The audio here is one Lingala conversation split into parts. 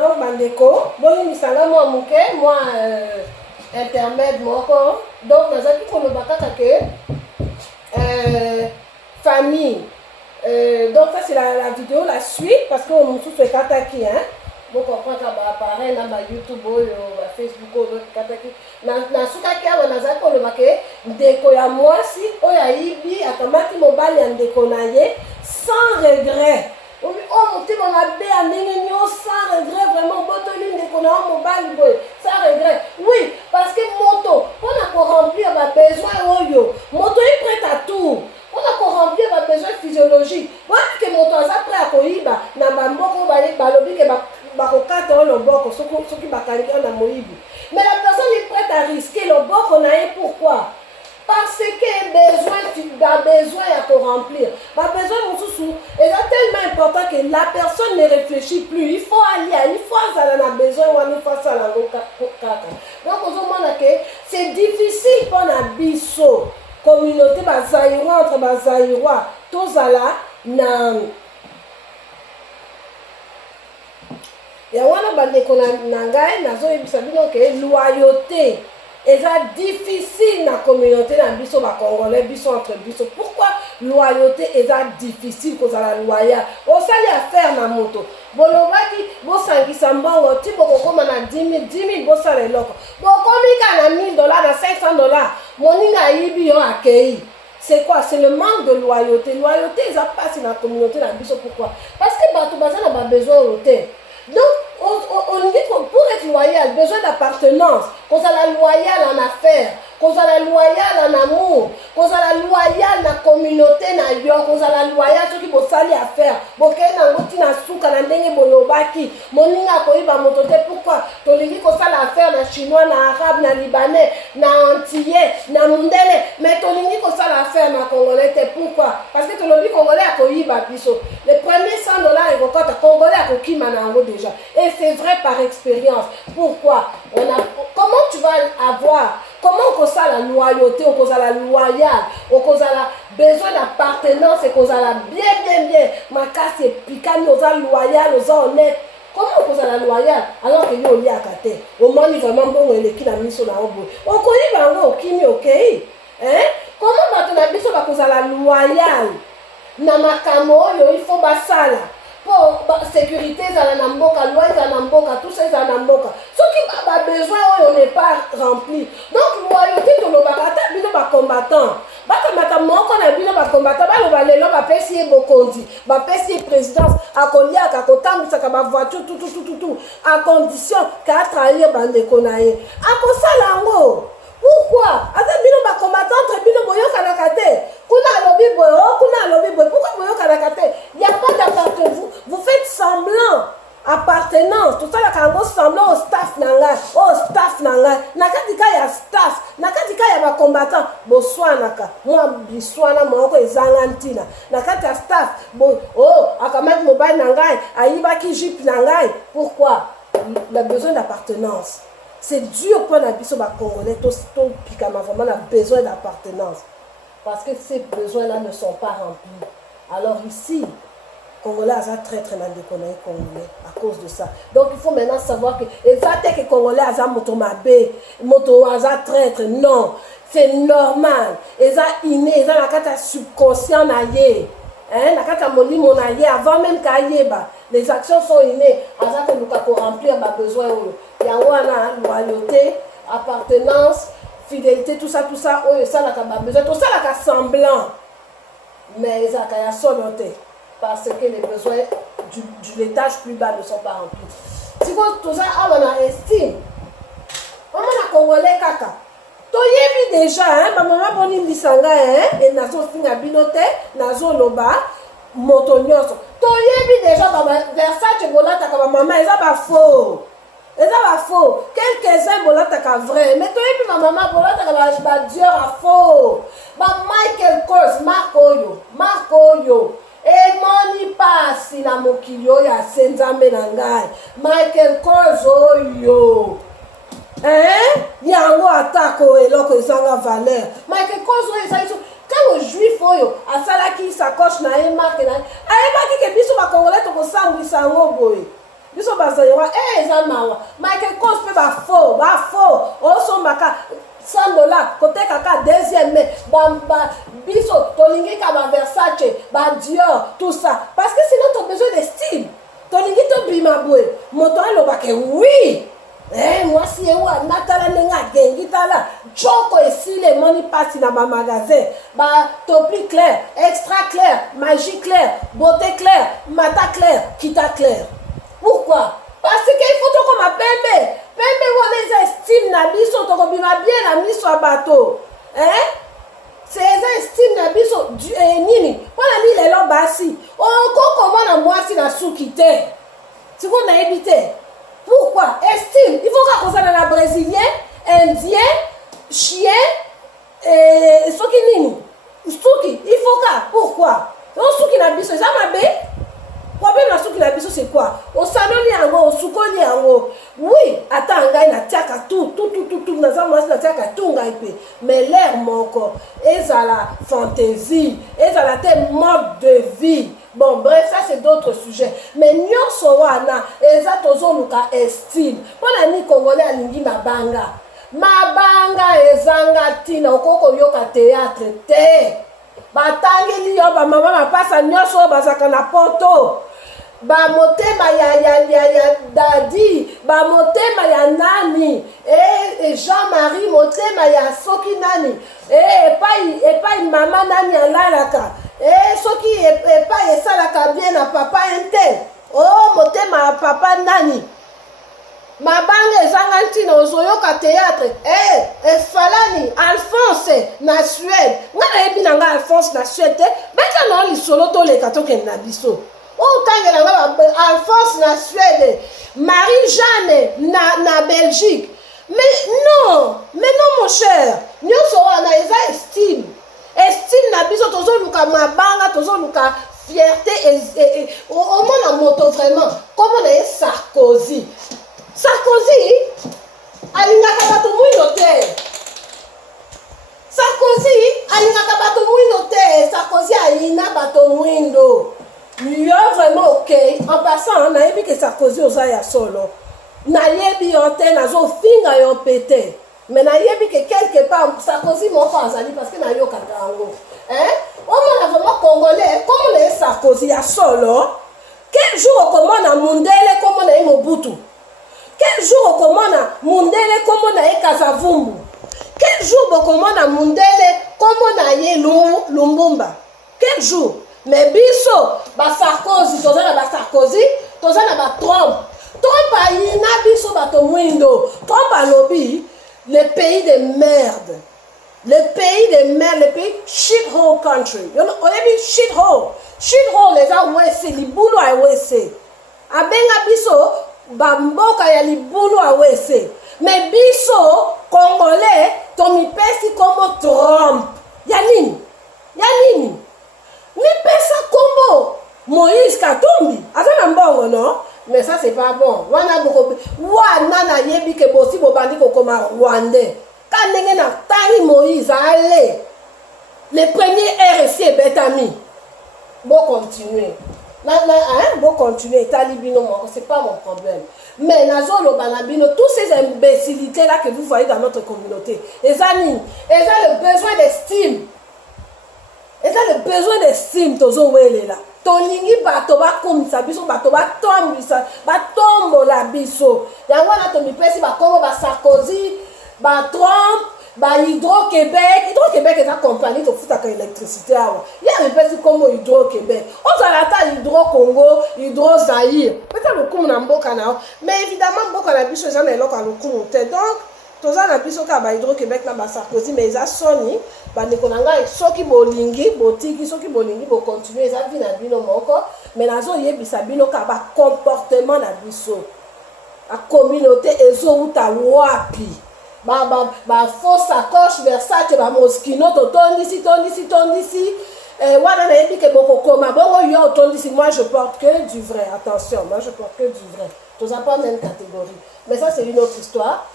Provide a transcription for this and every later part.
Donc, Bandeko, bon, il s'en a moi, intermède, moi, encore. Donc, nous avons le bakaka que famille. Donc, ça, c'est la vidéo, la suite, parce que on tous fait kataki, hein. Bon, comprendre que appareil na YouTube ou Facebook ou kataki. Na sukaki awa na zako le baké ndeko ya mwasi oya ibi akamati mobali ya ndeko na ye sans regret. Oh mon Dieu, on a bien amené sans regret, vraiment, botoli ndeko na mobali boy, sans regret. Oui, parce que moto, on a remplir ma besoin oyo. Moto est prêt à tout. On a remplir ma besoin physiologique. Voilà que moto a prêt à koiba na bamboko balobi ke bakokata le boko soki bakangi na moyibi. Mais la personne est prête à risquer le boko na ye pourquoi? Parce que besoin à te remplir. Ma besoin est tellement important que la personne ne réfléchit plus. Il faut aller, il faut aller dans besoin ou il faut ça dans le cas. Donc on se demande que c'est difficile pour la biso communauté bazaïrois entre bazaïrois tous là na ya wana bandeko na ngai nazoyebisa bino ke loyauté est difficile dans la communauté na biso ba congolais biso entre biso. Pourquoi loyauté est difficile que ça la loyal on sali affaire na moto bolobaki bosangisa mbongo ti bokokoma na 10 000 bosala eloko bokomika na $1000 na $500 moninga yibi yo akei. C'est quoi? C'est le manque de loyauté. Loyauté, ils passent dans la communauté dans biso. Pourquoi? Parce que Batou Bazan a besoin de loyauté. Donc, on dit que pour être loyal, besoin d'appartenance, qu'on soit la loyal en affaires, qu'on soit la loyal en amour, qu'on soit la loyal dans la communauté, qu'on soit la loyal ceux qui vont salir à faire. Boké na ngoti na souka na ndenge bolobaki, moninga koiba motote pourquoi? Tolingi ko sala affaire na chinois, na arabe, na libanais, na antillais, na mundele, mais tolingi ko sala affaire na congolais pourquoi? Parce que tolobi congolais a koiba biso. Les premiers $100 et kokota congolais a kokima na ngo déjà. Et c'est vrai par expérience. Pourquoi? Comment tu vas avoir? Comment on a la loyauté, on a la loyale, on a la besoin d'appartenance et qu'on a la bien. Ma casse est piquante, on a loyal, on a honnête. Comment on a la loyale alors que nous on y a caté? Au moins il vraiment bon et qui l'a mis sur la robe. On connaît pas au kimi ok. Hein? Comment maintenant la biso va la loyale? Na makamo il faut basala. Pour sécurité, ça mboka, loi, ça mboka, tout ça, ça mboka. Ce qui a besoin, on n'est pas rempli. Donc, loyauté, tout le bagata, bino ba combattant. Bata moko na bino ba combattant, ba lo ba lelo ba pesi bokondi, ba pesi présidence, akolia ka kotambi saka ba voiture tout à condition ka trahir bande konaye. Akosala ngo. Pourquoi? Ata bino ba combattant entre bino boyo kanakate. Kuna lobi boyo, pourquoi boyo kanakate? Il y a pas d'appartenance. Vous faites semblant appartenance. Tout ça la kango semblant au staff nanga, nakatika ya staff, nakatika ya ba combattant. Boswanaka. Moi biswana moko ezangantina. Nakati ya staff, akamat mobile nangai, ayiba ki jip nangai. Pourquoi? Il a besoin d'appartenance. C'est dur pour la biso ba congolais tout pikama vraiment a besoin d'appartenance parce que ces besoins-là ne sont pas remplis. Alors ici, Congolais a traître dans des Congolais à cause de ça. Donc il faut maintenant savoir que exactement que Congolais a motomabé, moto a traître. Non, c'est normal. Ils ont inné, ils ont la carte subconscient naïe. Hein, la carte moli mon naïe avant même qu'aïeba. Les actions sont innées. Asa que nous avons remplir ma besoin. Il y a une loyauté, appartenance, fidélité, tout ça, ça n'a besoin. Tout ça n'a semblant. Mais il y a soloté. Parce que les besoins de l'étage plus bas ne sont pas remplis. Si vous tout ça, on a estime. On a congolais kaka. Toyebi déjà, hein, ma maman boni bisanga, hein, et nazo finga binote, nazo loba, motonyoso. Toyebi déjà, Versace bolata kama maman, ils ont pas faux. Ils ont pas faux. Quelques-uns bolata ka vrai. Mais toyebi ma maman bolata kama Dior a faux. Ba Michael Kors, Marco Yo. Et moni pasi na mokilio ya senzambe na ngai. Michael Kors oyo. Hein? Yango atako eloko ezanga valeur. Michael Kors oyo ezali quand le juif oyo asala ki sacoche na ye marque na. Ayeba ki ke biso ba congolais to ko sambwisa ngo boye. biso bazaliwa eza mawa Michael Kors pe ba faux osombaka $100 côté kaka deuxième mai biso tolingi ka ba Versace ba Dior tout ça parce que sinon tu as besoin de style tolingi to bima boy moto alobake oui moi si ewa natala nenga gengi tala choko esile moni pasi na ba magasin ba topi clair extra clair magie clair beauté clair mata clair kita clair. Pourquoi? Parce qu'il faut qu'on m'appelle pembe wana estime na biso to ko bima bien na miso a bateau c'est estime na biso nini wana ni lelo basi comment na mwasi na suki te siko na ebite. Pourquoi? Estime. Il faut qu'on soit dans la brésilien, indien, chien, soki nini? Suki. Il faut qu'à. Pourquoi? Donc suki na biso, ça m'a bé. Problème na suki na biso c'est quoi? Au salon li yango, au suko li yango. Oui, attends ngai na tiaka tout na za mwasi na tiaka tout ngai pe. Mais l'air moko, ezala fantaisie, ezala te mode de vie. Bon, bref, ça c'est d'autres sujets. Mais nyonso wana, eza tozo luka estime. Pona ni Congolais alingi mabanga. Mabanga ezanga tina okoko yoka théâtre te. Batangeli yo ba mama mapasa nyonso bazaka na poto. Ba motema ya dadi, ba motema ya nani, Jean-Marie motema ya soki nani, epai mama nani alalaka. Soki epai esalaka bien na papa intel. Oh motema papa nani. Mabanga ezanga ntina ozoyoka théâtre. Falani Alphonse na Suède. Ngana yebi nanga Alphonse na Suède. Beka na lisolo to leka to ken na biso. Oh tangela nga Alphonse na Suède. Marie-Jeanne na Belgique. Mais non mon cher. Nyonso wana eza estime. Estime na biso tozo luka mabanga tozo luka fierté et au moins na moto vraiment comme on est Sarkozy alingaka bato mwino te. Sarkozy alingaka bato mwino te. Sarkozy alina bato mwindo. Yo vraiment ok. En passant na yebi que Sarkozy oza ya solo. Na yebi yo te nazo finga yo pété. Mais na yebi que quelque part Sarkozy moko azali parce que na yo katango. On a vraiment congolais comme on est Sarkozy ya solo. Quel jour comment na Mundele comme on est Mobutu. Quel jour comment na Mundele comme on est Kazavumbu. Quel jour comment na Mundele comme on est Lumbumba. Quel jour. Mais biso ba Sarkozy tozana ba Sarkozy tozana ba Trump. Trump a ina biso bato mwindo. Trump a lobby le pays de merde. Le pays de merde, le pays shithole country. On a dit shithole. Shithole les a wese, li boulot a wese. Abenga biso bamboka ya li boulot a wese. Mais biso Congolais tomi pesi comme Trump. Yanini. Mi pesa kombo Moïse Katumbi. Azana mbongo non? Mais ça c'est pas bon. Wana boko wana na yebi ke bosi bobandi ko koma Rwandais. Quand ndenge na tari Moïse allez. Le premier RSC est Betami. Bon continuer. Bon continuer. Talibino moi, c'est pas mon problème. Mais nazolo banabino tous ces imbécilités là que vous voyez dans notre communauté. Ezani, eza le besoin d'estime. Eza le besoin d'estime tozo wele là. Tolingi bato ba komisa biso bato ba tombisa ba tombo la biso. Yango na to mi pesi ba komo ba Sarkozy, ba Trump, ba Hydro-Québec. Hydro-Québec est une compagnie qui fout à l'électricité. Il y a des petits comme Hydro-Québec. On a la Hydro-Congo, Hydro-Zaïre. Peut-être le coup n'a pas canal. Mais évidemment, beaucoup de biso jamais là quand le coup monte. Donc, tous les biso qui a Hydro-Québec na ba Sarkozy, mais ils a Sony. Ba nekonanga ceux qui bolingi, botiki, ceux qui bolingi, bo continuer. Ils a vu na bino moko. Mais nazo yebisa bino ka ba comportement na biso. La communauté ezo uta wapi. Ba fausse sacoche Versace ba Moschino to tondisi wana na yebi ke boko koma bongo yo tondisi. Moi je porte que du vrai, attention, moi je porte que du vrai. Tous pas même catégorie. Mais ça c'est une autre histoire.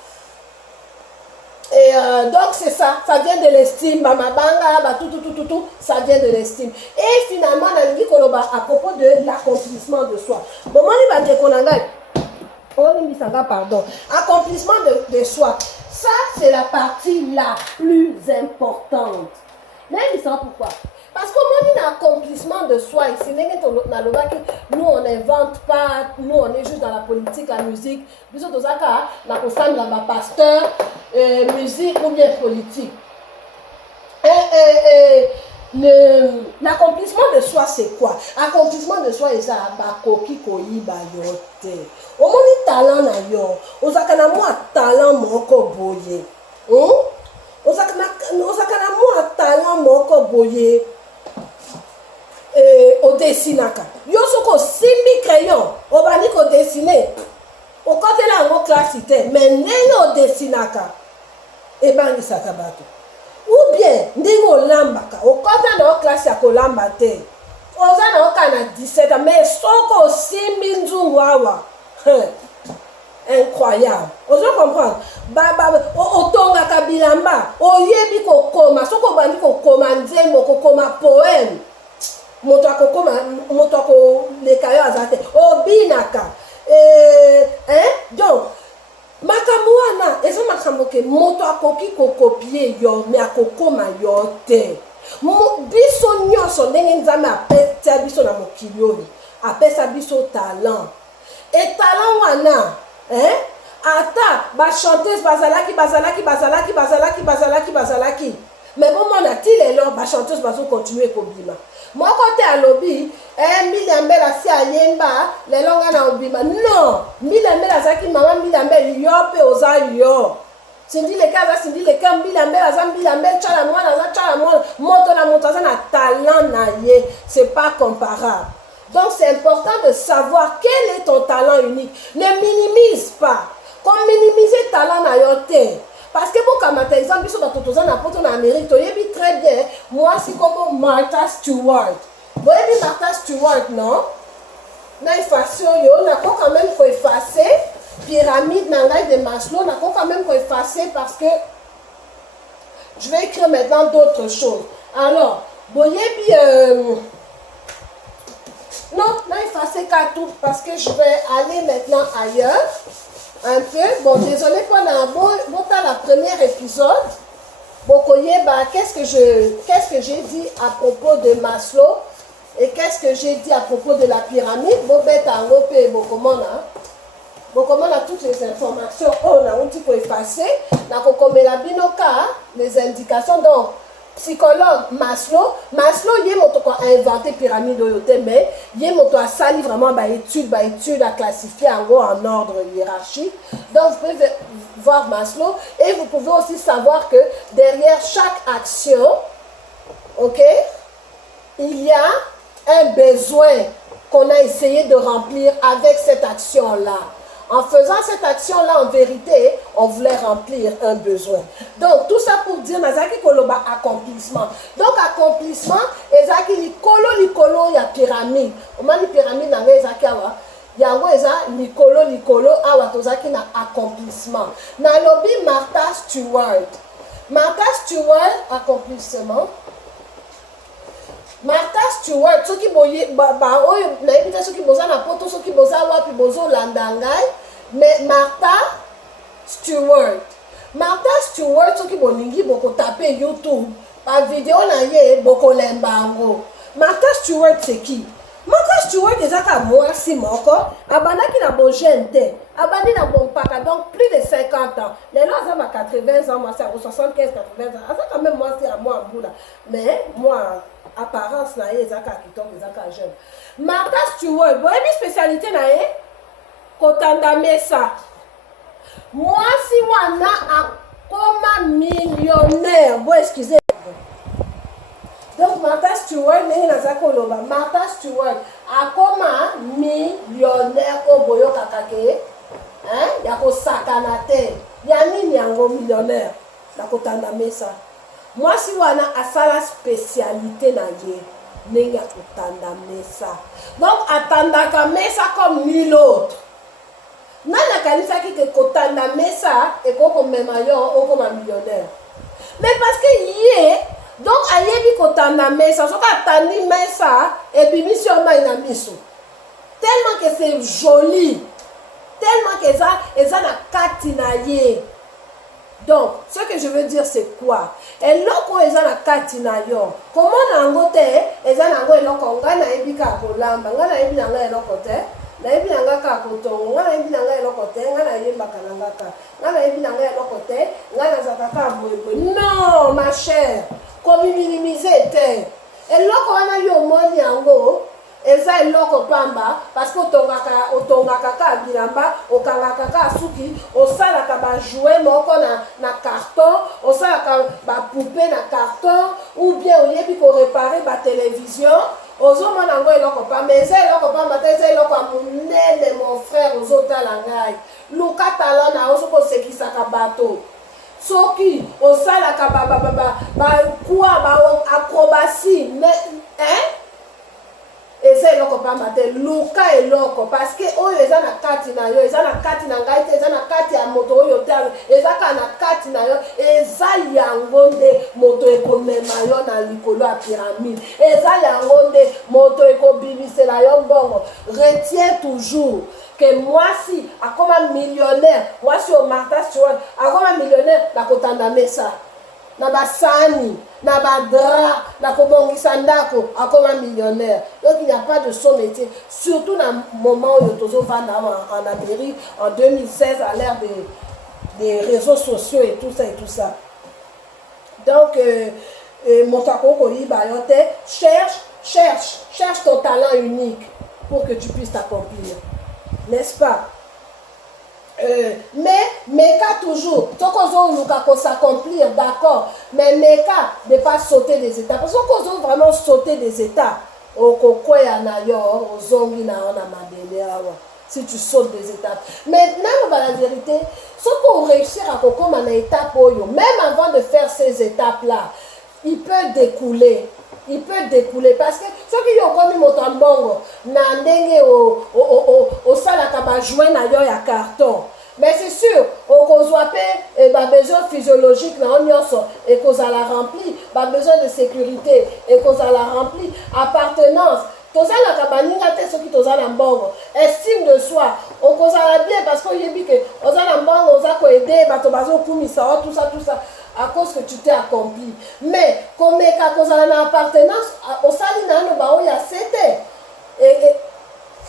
Et donc c'est ça vient de l'estime, mabanga, tout, ça vient de l'estime. Et finalement, on a dit qu'on a à propos de l'accomplissement de soi. Bon, moi, je vais dire qu'on a Pardon. Accomplissement de soi. Ça, c'est la partie la plus importante. Mais pourquoi? Parce que mon accomplissement de soi, ici, nous on n'invente pas, nous on est juste dans la politique, la musique. Nous sommes dans pasteur, musique ou bien politique. L'accomplissement de soi, c'est quoi? Accomplissement de soi, c'est bakoki koyiba yote. Au moins, talent na yo. Ozakana mo talent moko boye. Ozakana mo talent moko boye. Au dessinaka. Yo soko simbi crayon. Obani ko dessiner. Au côté là, en classe, mais n'ayons dessinaka. Et ben, il s'akabato. Ou bien, ndingo lambaka, okota na classe ya kolamba te. Oza na okana 17 ans, mais soko simbi nzungu awa. Incroyable. Ozo comprendre? Otonga kabilamba, oyebi kokoma, soko bandi kokoma nzembo, kokoma poème. Moto ako lekayo azate. Obinaka. Donc, makambo wana eza makambo ke moto akoki kokopie yo me akokoma yo te. Biso nyonso ndenge nzambe apesa biso na mokili oyo apesa biso talent. Et talent wana ata bachanteuse bazalaki mais bon mona ti lelo bachanteuse bazokontinue kobima. Moi côté à lobby, Milambel a si ayemba, les longues na obima. Non, Milambel a zaki maman Milambel yo pe oza yo. Sindi le cas, sindi le cas, Milambel a zam Milambel chala moi, moto na talent na ye, c'est pas comparable. Donc c'est important de savoir quel est ton talent unique. Ne minimise pas. Comme minimiser talent na yo te. Parce que pour comme exemple, ils sont en Amérique, tu sais très bien, moi c'est comme Martha Stewart. Vous voyez Martha Stewart, non? On a effacé, on a quand même effacé pyramide de Maslow, on a quand même effacé parce que je vais écrire maintenant d'autres choses. Alors, vous voyez bien, non, on a effacé tout parce que je vais aller maintenant ailleurs. Un peu, bon, désolé pour la première épisode. Bon, qu'est-ce que j'ai dit à propos de Maslow et qu'est-ce que j'ai dit à propos de la pyramide. Bon, comment on a toutes les informations, on a un petit peu effacé. Les indications, donc, psychologue Maslow, il a inventé pyramide oyote, mais il a sali vraiment étude à classifier en ordre hiérarchique. Donc vous pouvez voir Maslow et vous pouvez aussi savoir que derrière chaque action, ok, il y a un besoin qu'on a essayé de remplir avec cette action-là. En faisant cette action-là, en vérité, on voulait remplir un besoin. Donc, tout ça pour dire, Nazaki Koloba, accomplissement. Donc, accomplissement, Ezaki Likolo, il y a pyramide. On m'a dit pyramide, dans les Zakawa. Yango eza likolo awa tozaki na accomplissement. Na lobby Martha Stewart. Martha Stewart, accomplissement. Martha Stewart, ceux qui boye oyo na ebita ceux qui boza na poto ceux qui boza wapi bozo landangai, mais Martha Stewart. Martha Stewart ceux qui bolingi boko taper YouTube, pa vidéo na ye boko lembango. Martha Stewart c'est qui? Martha Stewart ezaka mwasi moko, abandaki na bo jeune te, abandi na bon paka, donc plus de 50 ans. Les gens ont 80 ans, moi c'est 75, 80 ans. Ça quand même moi c'est à moi en bout là. Mais moi apparence na ye ezaka kitoko ezaka jeune. Martha Stewart, boyebi spécialité na ye kotanda mesa. Moi si wana akoma millionnaire, bon excusez. Donc Martha Stewart n'est pas koloba. Martha Stewart akoma millionnaire ko boyo kakake. Hein? Yako sakanate. Yani nyango millionnaire. La kotanda mesa. Moi si wana asala spécialité na ye. Nenga kotanda mesa. Donc atandaka mesa comme nul autre. Nana kanisa ki ke kotanda mesa et koko memayo okoma millionnaire. Mais parce que yé donc ayebi kotanda mesa soka atandi mesa et bimisi oma ina miso. Tellement que c'est joli. tellement que eza na kati na ye. Donc, ce que je veux dire, c'est quoi? Et loko eza na kati na yo. Comment nango te, eza nango eloko nga na ebi ka kolamba, nga na ebi nanga eloko te, na ebi nanga ka kotongo, nga na ebi nanga eloko te, nga na yembaka nanga ka, nga na ebi nanga eloko te, nga na zakaka mbwebwe. Non, ma chère, komi minimiser te. Eloko wana yo moni yango, eza eloko pamba parce que otongaka ka bilamba okangaka ka suki osalaka ba jouet moko na carton osalaka ba poupée na carton ou bien oyebi ko réparer ba télévision ozomona ngo eloko pamba eza eloko pamba te eza eloko monene mon frère ozotala ngai luka talon na ozokosekisaka bato soki osalaka ba acrobatie hein. Eza eloko pamba te luka eloko parce que oyo eza na kati na yo eza na kati na ngai te eza na kati ya moto oyo te eza ka na kati na yo eza yango nde moto ekomema yo na likolo ya pyramide eza yango nde moto ekobimisela yo mbongo. Retiens toujours que mwasi akoma millionnaire mwasi o Martha Stewart akoma millionnaire na kotanda mesa na basani na badra na kobongisa ndako akoma millionnaire. Donc il n'y a pas de son métier, surtout dans le moment où nous sommes en Amérique en 2016 à l'ère des réseaux sociaux et tout ça. Donc Motakoko Ibayote, cherche ton talent unique pour que tu puisses t'accomplir, n'est-ce pas? Mais cas toujours, tant qu'on s'accomplir, d'accord, mais cas ne pas sauter des étapes. Parce qu'on vraiment sauter des étapes. Si tu sautes des étapes. Maintenant, la vérité, ce qu'on réussit à comprendre une étape, même avant de faire ces étapes-là, il peut découler. Il peut découler parce que ceux qui ont commis mon tambongo, n'andenge au salaka ba jouer na yo ya carton. Mais c'est sûr, au kozwape besoin physiologique na onyoso et qu'on a la rempli, besoin de sécurité et qu'on a la rempli, appartenance. Tozala kabaninga te soki tozala mbongo, estime de soi. On kozala bien parce qu'on y dit que ozala mbongo oza ko aider bato bazo kumisa tout ça. À cause que tu t'es accompli. Mais comme quand on a une appartenance, on s'aligne dans le baou, il y a 7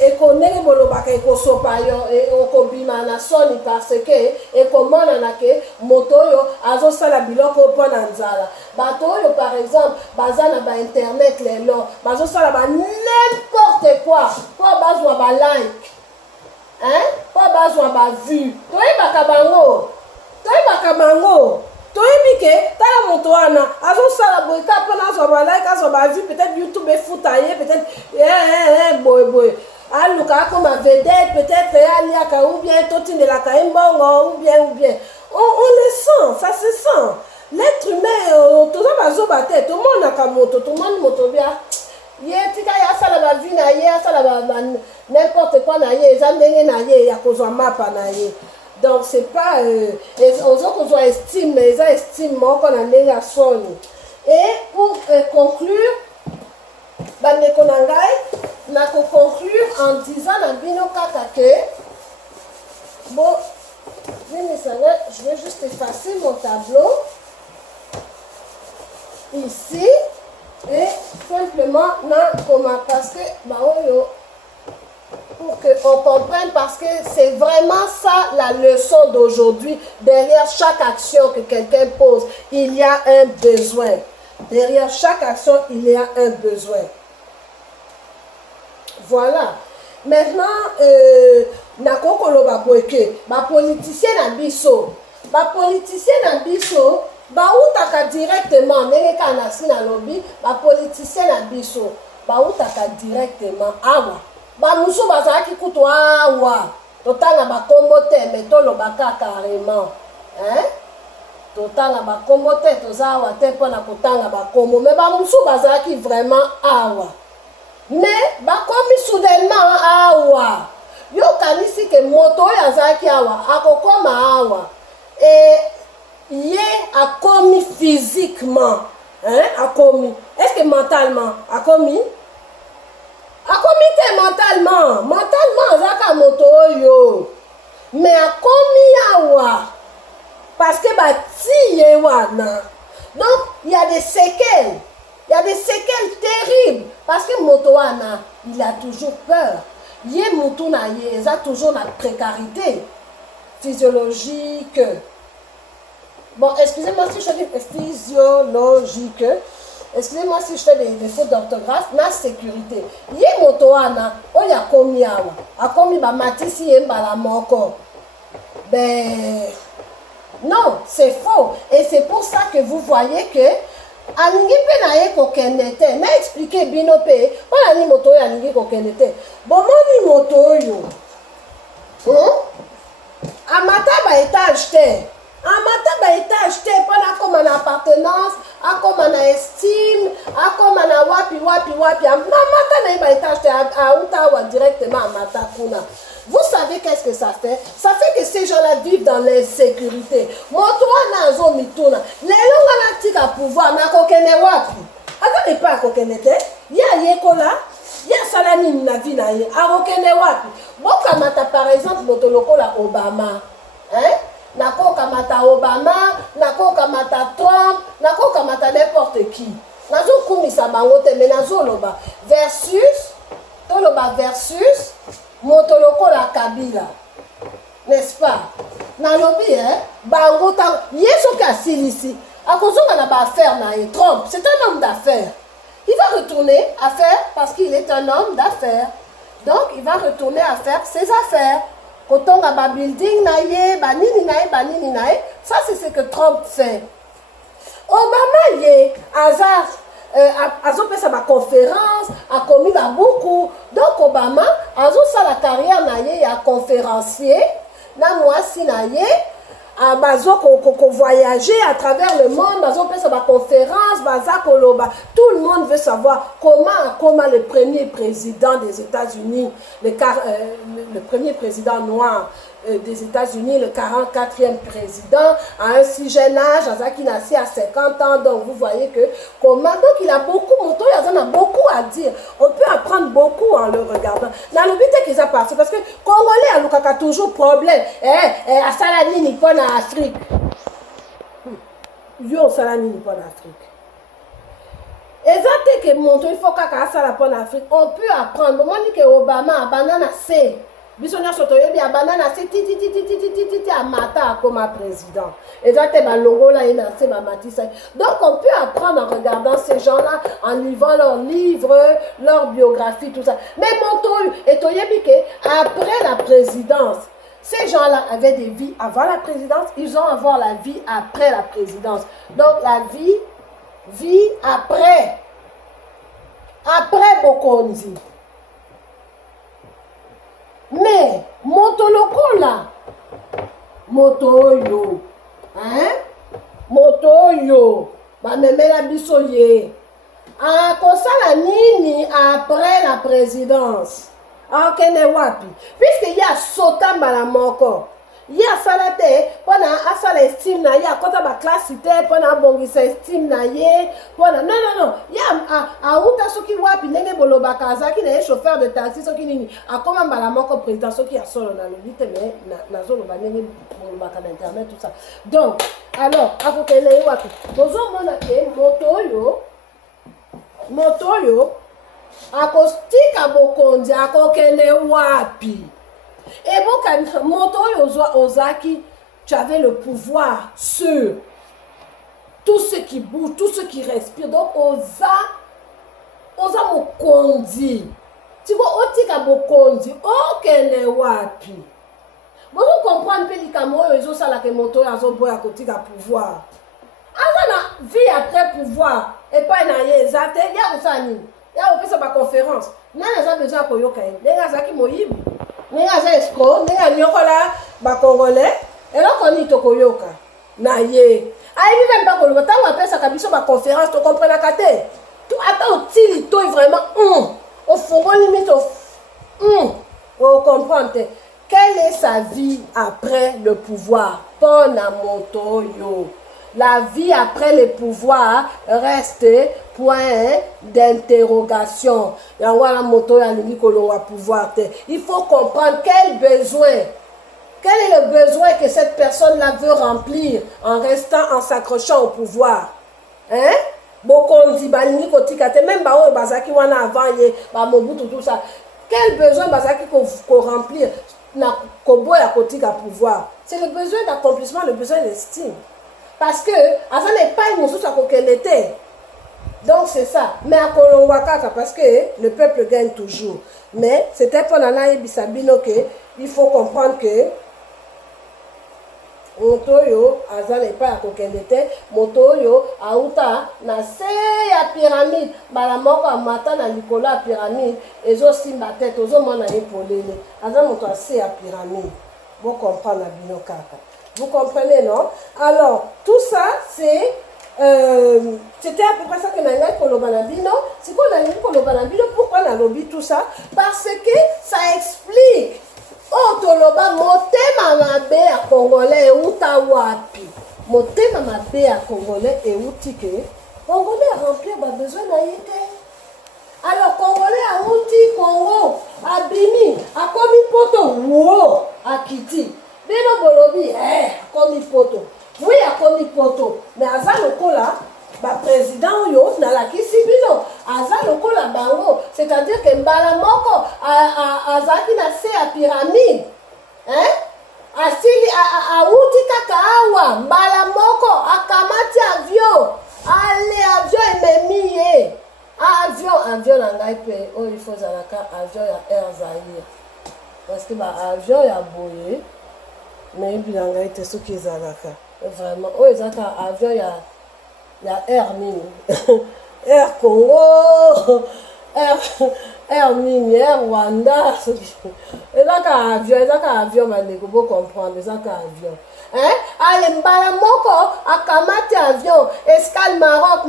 et qu'on est bolobaka et qu'on sopayo et qu'on bimana soni parce que et comment on a que motoyo azo sala biloko po nanzala. Batoyo par exemple, bazana ba internet les long, bazo sala ba n'importe quoi. Pas bazwa ba like. Hein? Pas bazwa ba vue. Toi bakabango. Toyebike tala moto wana azosala boye ka pona azwa like azwa vie peut-être YouTube efutaye peut-être boy aluka comme vedette peut-être aliaka ou bien totindelaka mbongo ou bien on le sent, ça se sent. L'être humain tout ça bazoba te tout le monde a moto tout le monde moto bien ye tika ya sala ba vie na ye sala ba n'importe quoi na ye ezandenge na ye ya kozwa mapa na ye. Donc c'est pas aux autres ont estime mais ils estiment qu'on a déjà sonné. Et pour conclure n'a conclure en disant la bino kakake bon je vais juste effacer mon tableau ici et simplement parce que pour qu'on comprenne, parce que c'est vraiment ça la leçon d'aujourd'hui. Derrière chaque action que quelqu'un pose, il y a un besoin. Derrière chaque action, il y a un besoin. Voilà. Maintenant, nakokolo ba boyeke, ba politicien na biso, bautaka directement, ndenge kana sina lobby, ba politicien na biso, bautaka directement awa. Bamusu bazaki kutu awa totanga bakombo te mais tolobaka carrément hein totanga bakombo te tozawa te pona kotanga bakombo mais bamusu bazaki vraiment awa mais bakomi soudainement awa yo kanisi ke moto yazaki awa akokoma awa et ye akomi physiquement hein akomi est-ce que mentalement akomi mentalement zaka moto yo mais akomi awa parce que bati ye wana. Donc il y a des séquelles. Il y a des séquelles terribles parce que moto wana il a toujours peur. Ye mutu na ye eza toujours na précarité physiologique. Bon, excusez-moi si je dis physiologique. Excusez-moi si je fais des fautes d'orthographe. Na sécurité. Ye moto wana oya komi awa. Akomi ba matisi ye mbala moko. Ben non, c'est faux. Et c'est pour ça que vous voyez que alingi pe na ye kokende te. Na expliqué bino pe. Wana ni moto oyo alingi kokende te. Bomoni moto oyo. Amata ba étage te. Amata ba étage te. Pona koma na appartenance, akoma na estime, akoma na wapi. Amata na ba étage te. Auta wa directement amata kuna. Vous savez qu'est-ce que ça fait? Ça fait que ces gens-là vivent dans l'insécurité. Motoa na zo mituna. Lelo ngana tika pouvoir na kokene wapi. Aka ne pas kokene te. Ya yekola, ya salani na vie na ye. A kokene wapi. Boka mata par exemple motoloko la Obama. Hein? Nako kamata Obama, nako kamata Trump, nako kamata n'importe qui. Nazo kumisa bango te mais nazo loba versus Motoloko la Kabila, n'est-ce pas? Nalobi, hein? Bango ta, yeso kasili ici. A cause on a pas affaire na Trump, c'est un homme d'affaires. Il va retourner à faire parce qu'il est un homme d'affaires. Donc il va retourner à faire ses affaires. Quand on a ba building na ye, banini na ye, ça c'est ce que Trump fait. Obama ye, hasard. Azo fait sa conférence, a commis beaucoup. Donc Obama, azo sa la carrière na ye ya conférencier, na mwasi na ye, bazo ko voyager à travers le monde, bazo fait sa conférence, baza koloba. Tout le monde veut savoir comment le premier président des États-Unis, le premier président noir des États-Unis, le 44e président, à un si jeune âge, Azaki nassi à 50 ans, donc vous voyez que comment, donc il a beaucoup, Moto Yazan a beaucoup à dire, on peut apprendre beaucoup en le regardant. Dans le but qu'ils a passé, parce que Congolais a Lukaka toujours problème, à Salani ni pas en Afrique. Yo Salani ni pas en Afrique. Exactement que Moto il faut qu'à Salani en Afrique, on peut apprendre. Moment que Obama a banana c'est bisonya sotoyebi abana na se titi amata comme président. Et ça te balongo là il c'est ma matissa. Donc on peut apprendre en regardant ces gens-là, en lisant leurs livres, leur biographie, tout ça. Mais Moto et toyebi que après la présidence, ces gens-là avaient des vies avant la présidence, ils vont avoir la vie après la présidence. Donc la vie après Bokonzi. Mais Motoloko là, Motoyo, hein? Motoyo, ba memela bisoye. A kosala nini après la présidence? A kene wapi? Puisque y a sotamba la moko. Il y a salate, pendant asala estime na ya kota ba classe pendant bongisa estime na ye, pendant non, il y a uta soki wapi nenge boloba kazaki na chauffeur de taxi soki nini, a comment ba la moko président soki a solo na le vite mais na zolo ba nenge boloba ka internet tout ça. Donc, alors, a ko kele wapi? Bozo mona ke motoyo a ko stika bokonzi a ko kele wapi? Et bon, Moto Ozaki, tu avais le pouvoir sur tout ce qui bouge, tout ce qui respire. Donc, Oza Mokondi. Tu vois, Otika Mokondi, Okene Wapi. Bon, vous comprenez un peu les camots, ils ont ça là que Moto Azoboy à côté de pouvoir. Avant la vie après pouvoir, et pas une année exacte, il y a ça, il y a aussi sa conférence. Il y a besoin de Koyoka, il y a ça qui moïbe. Nenga za escroc, nenga nyokola ba congolais, et là qu'on y tokoyoka. Na ye. Aïe même pas qu'on le temps on appelle ça kabiso ba conférence, tu comprends la kate. Tu attends utilito vraiment au fond limite au comprendre. Quelle est sa vie après le pouvoir? Pona Motoyo. La vie après le pouvoir reste point d'interrogation. Il faut comprendre quel besoin Quel est le besoin que cette personne-là veut remplir en restant, en s'accrochant au pouvoir? Hein? Bokondi, balingi kotikate, même bao bazaki wana avant ye, ba Mobutu tout ça. Quel besoin bazaki ko remplir na koboya kotika pouvoir? C'est le besoin d'accomplissement, le besoin d'estime. Parce que avant n'est pas une chose à kokelete. Donc c'est ça. Mais à Kolongwakaka, parce que le peuple gagne toujours. Mais c'était pour Nana Bisabino que il faut comprendre que Motoyo, Aza n'est pas à Kokelete, Motoyo, Aouta, na se ya pyramide, Balamoko Amata na Nicolas pyramide, et zo simba tête, ozo mona epolele, Aza moto se ya pyramide. Vous comprenez la binokaka. Vous comprenez, non? Alors, tout ça, c'est c'était à peu près ça que Nanga Kolobanabino. C'est quoi Nanga Kolobanabino? Pourquoi on a lobby tout ça? Parce que ça explique. Oh, Toloba, motema mabe à Congolais et Outawapi. Motema mabe à Congolais et Outike. Congolais a rempli a besoin d'Aïté. Alors, Congolais a outi Congo, a Bimi, a komi poto, wow, a Kiti. Bino Bolobi, komi poto. Oui, a komi poto. Mais Aza Lokola, ba président yo, na la Kisibino, Aza Lokola bango. C'est-à-dire que Mbala Moko, Azaki na se a pyramide. Hein? Asili, a outi kakawa, Mbala Moko, a kamati avion. Allez, avion et memi. Avion nangai pe oh il faut zalaka avion ya Air Zaïre parce que ba avion ya boye mais il nangai te ce qui zalaka vraiment oh ezaka avion ya Air Mini Air Congo Air Mini Air Rwanda ezaka avion bandeko bo comprendre ezaka avion. Hein? Allez, Mbala Moko, akamati avion, escale Maroc,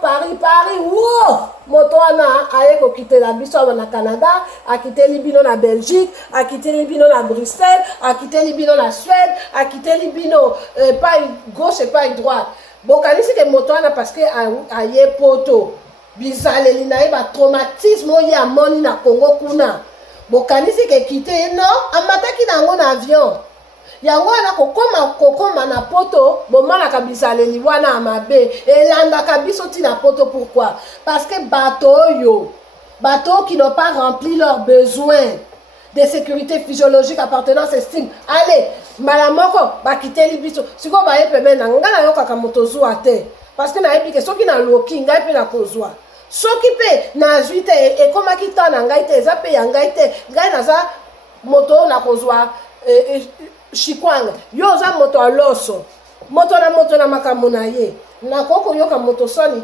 Paris, wow! Motoana, aye ko quitter la biso na Canada, a quitté Libino na Belgique, a quitté Libino na Bruxelles, a quitté Libino na Suède, a quitté Libino pas gauche et pas droite. Bon, quand c'est que Motoana parce que aye poto, bizale linae ba traumatisme oye amoni na Congo kuna. Bon, quand c'est que quitter non, amataki na ngon avion. Yango na kokoma na poto bomana kabisa leli wana amabe elanda kabiso ti na poto. Pourquoi? Parce que bateau qui n'ont pas rempli leurs besoins de sécurité physiologique, appartenance, estime. Allez, malamoko ba kiteli biso siko ba yepe na ngana yo kaka moto zuwa te parce que na yebi ke soki na loki ngai pe na kozwa soki pe na zuite e koma kita na ngai te eza pe ya ngai te ngai naza moto na kozwa Chikwanga, yo za moto aloso, moto na makambo na ye. Na koko yoka moto soni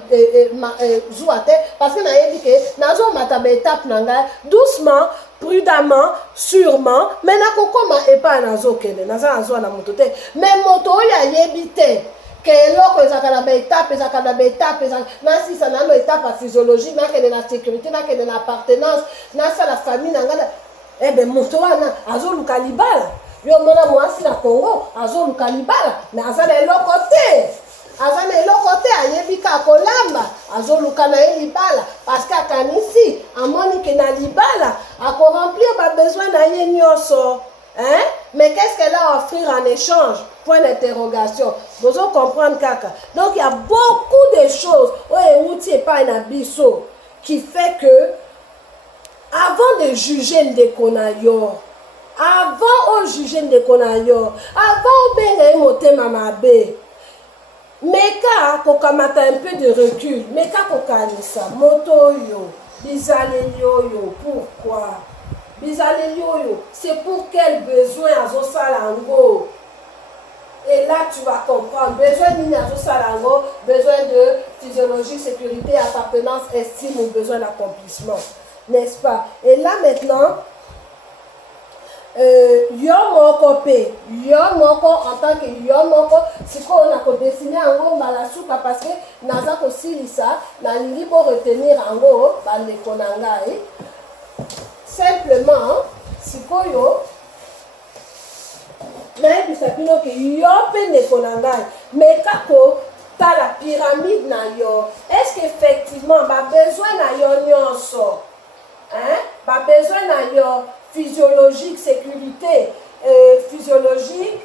zuate parce que na yebi ke nazo matabe étape nanga doucement, prudemment, sûrement, mais na koko ma epa nazo kende, naza na moto te. Mais moto ya yebi te. Que loko ezaka na étape, na si ça na étape physiologique, na kende na sécurité, na kende na appartenance, na sa la famille nanga. Eh ben moto wana azo luka libala. Yo mona mwasi na Congo azo luka libala mais aza na eloko te ayebika kolamba azo luka na ye libala parce que akanisi amoni ke na libala ako remplir ba besoin na ye nyonso. Hein? Mais qu'est-ce qu'elle a à offrir en échange? Point d'interrogation. Vous allez comprendre kaka. Donc il y a beaucoup de choses qui fait que avant de juger Ndekonayo, avant de juger Ndekonayo, avant de motema mabe, meka kokamata un peu de recul, meka kokanisa motoyo, bizalelioyo, pourquoi? Bizalelioyo, c'est pour quel besoin azosalango? Et là tu vas comprendre, besoin de azosalango, besoin de physiologie, sécurité, appartenance, estime ou besoin d'accomplissement. N'est-ce pas? Et là maintenant, Yomoko en tant que Yomoko, c'est qu'on a dessiné en gros Malasuka parce que Naza Kosilisa, Nalingi pour retenir en gros, Bandekonangai. Simplement, c'est qu'on mais bisapino que yope Nekonangai, mais kako ta la pyramide na yo, est-ce qu'effectivement, bah besoin na yo nyonso? Hein? Pas besoin d'ailleurs physiologique, sécurité, physiologique,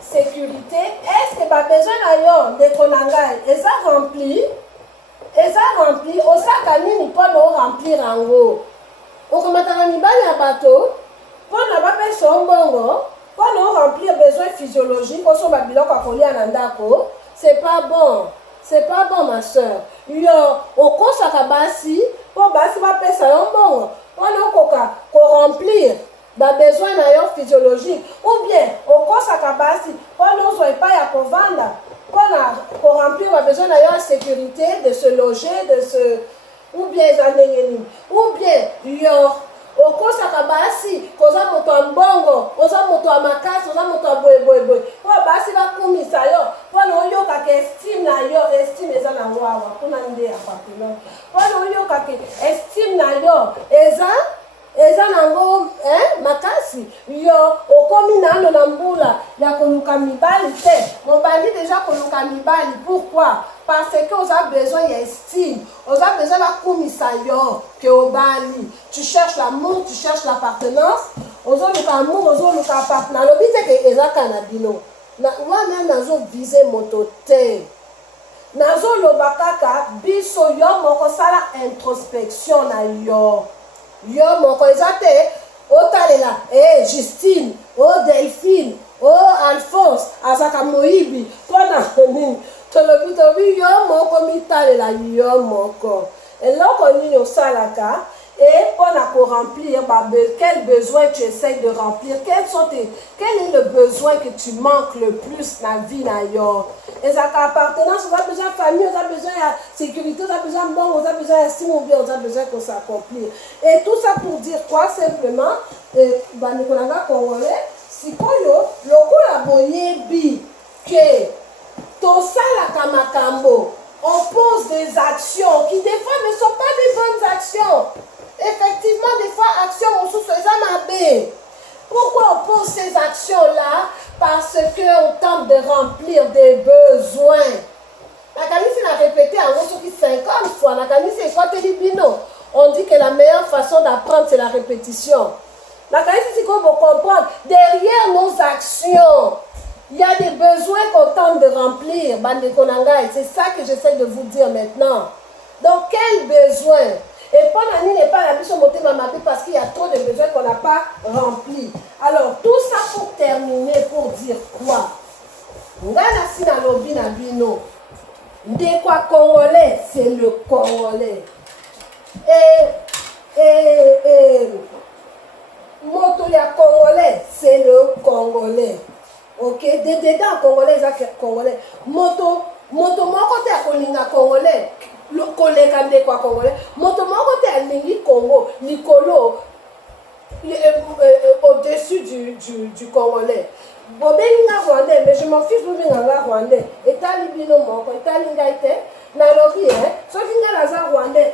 sécurité, est-ce que besoin d'ailleurs de konangai eza rempli osaka nini mpona oremplir yango okomataka mibali ya bato mpona bapesa mbongo mpona oremplir besoin physiologique osoba biloko ya kolia na ndako c'est pas bon ma soeur yo okosaka basi mpo basi bapesa yo mbongo mpona okoka koremplir besoin na yo physiologique ou bien okosaka basi mpona ozwa epai ya kovanda mpona koremplir besoin na yo ya sécurité de se loger de se ou bien eza ndenge nini ou bien yo okosaka basi koza moto ya mbongo oza moto ya makasi oza moto ya boyeboyeboye mpo basi bakumisa yo mpona oyokaka estime na yo estime eza nango awa mpona nde ya papillon mpona oyokaka estime na yo eza nango makasi yo okomi nano na mbula ya koluka mibali te mobandi deja koluka mibali pourquoi parce que oza besoin ya estime oza besoin bakumisa yo ke obali tu cherches l'amour tu cherches l'appartenance ozoluka amour ozoluka appartenance nalobi te ke ezaka na bino wana nazovise moto te nazoloba kaka biso yo moko sala introspection na yo moko eza te otalela Justine Delphine Alphonse azaka moyibi mpona nini tolobi yo moko mitalela yo moko eloko nini osalaka mpona koremplir quel besoin tu essayes de remplir quel est le besoin que tu manques le plus na vie na yo ezaka appartenance oza besoin famille oza besoin ya sécurité oza besoin mbongo oza besoin ya estime ou bien oza besoin que s'accomplir et tout ça pour dire quoi simplement bandeko na nga congolais sikoyo lokola boyebi ke tosalaka makambo on pose des actions qui des fois ne sont pas des bonnes actions effectivement des fois actions mosusu eza mabe pourquoi on pose ces actions là parce que on tente de remplir des besoins nakanisi na répéter yango soki 50 fois nakanisi ekwateli bino on dit que la meilleure façon d'apprendre c'est la répétition nakanisi sikoyo bocomprendre derrière nos actions il y a des besoins qu'on tente de remplir bandeko na ngai c'est ça que j'essaie de vous dire maintenant donc quel besoin et pendant nini n'est pas la biso motema mabe parce qu'il y a trop de besoins qu'on n'a pas remplis alors tout ça pour terminer pour dire quoi nga nasi na lobi na bino ndekwa congolais c'est le congolais et moto ya congolais c'est le congolais ok dedans congolais eza congolais moto moko te akolinga congolais koleka ndekwa congolais moto moko te alingi congo likolo au-dessus du congolais bobenga rwandais mais je m'en fiche bobenganga rwandais etali bino moko etali ngai te nalobi soki ngai naza rwandais